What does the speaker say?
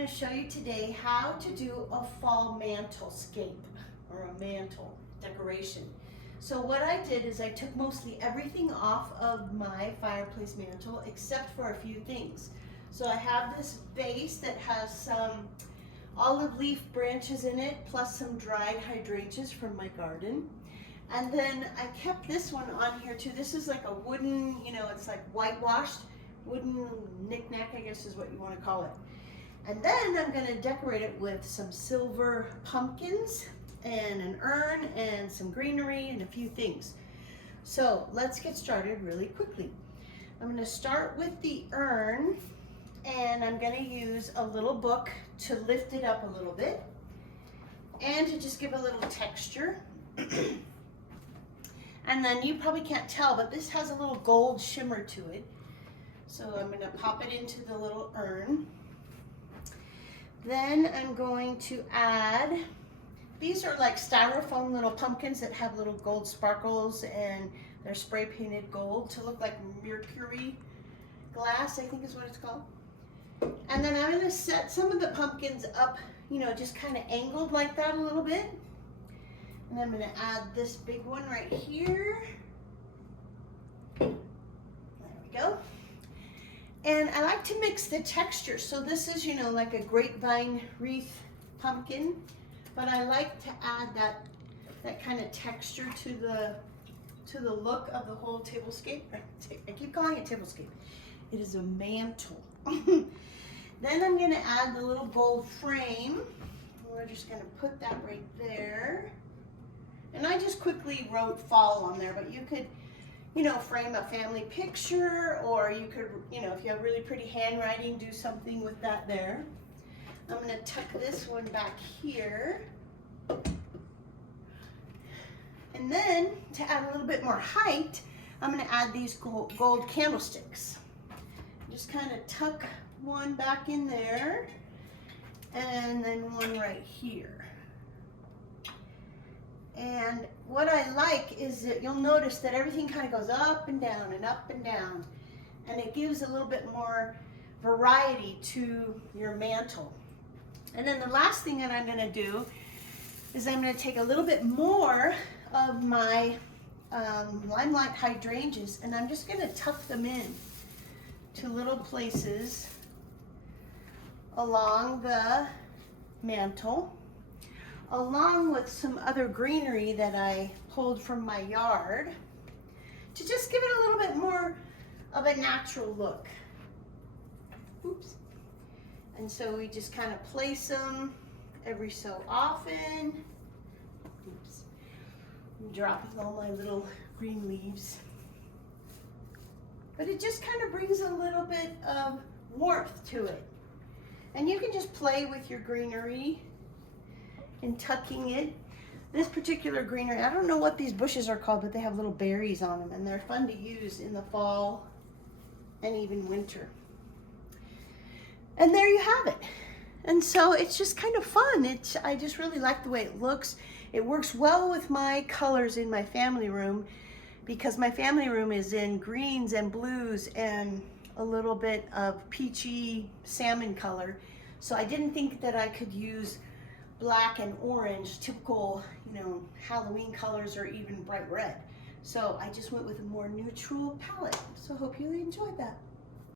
going to show you today how to do a fall mantlescape or a mantle decoration. So what I did is I took mostly everything off of my fireplace mantle except for a few things. So I have this base that has some olive leaf branches in it plus some dried hydrangeas from my garden. And then I kept this one on here too. This is like a wooden, it's like whitewashed wooden knick-knack, I guess is what you want to call it. And then I'm going to decorate it with some silver pumpkins and an urn and some greenery and a few things. So let's get started really quickly. I'm going to start with the urn, and I'm going to use a little book to lift it up a little bit and to just give a little texture. And then you probably can't tell, but this has a little gold shimmer to it. So I'm going to pop it into the little urn. Then I'm going to add, these are like styrofoam little pumpkins that have little gold sparkles, and they're spray painted gold to look like mercury glass, I think is what it's called. And then I'm going to set some of the pumpkins up, just kind of angled like that a little bit. And I'm going to add this big one right here. There we go. And I like to mix the texture. So this is, like a grapevine wreath pumpkin, but I like to add that kind of texture to the look of the whole tablescape. I keep calling it tablescape. It is a mantle. Then I'm going to add the little gold frame. We're just going to put that right there. And I just quickly wrote fall on there, but you could frame a family picture, or you could, if you have really pretty handwriting, do something with that there. I'm going to tuck this one back here. And then to add a little bit more height, I'm going to add these gold candlesticks. Just kind of tuck one back in there, and then one right here. And what I like is that you'll notice that everything kind of goes up and down and up and down, and it gives a little bit more variety to your mantle. And then the last thing that I'm going to do is I'm going to take a little bit more of my limelight hydrangeas, and I'm just going to tuck them in to little places along the mantle, along with some other greenery that I pulled from my yard to just give it a little bit more of a natural look. Oops. And so we just kind of place them every so often. Oops. I'm dropping all my little green leaves. But it just kind of brings a little bit of warmth to it. And you can just play with your greenery and tucking it. This particular greenery, I don't know what these bushes are called, but they have little berries on them, and they're fun to use in the fall and even winter. And there you have it. And so it's just kind of fun. I just really like the way it looks. It works well with my colors in my family room, because my family room is in greens and blues and a little bit of peachy salmon color. So I didn't think that I could use black and orange, typical, Halloween colors, or even bright red. So I just went with a more neutral palette. So I hope you enjoyed that.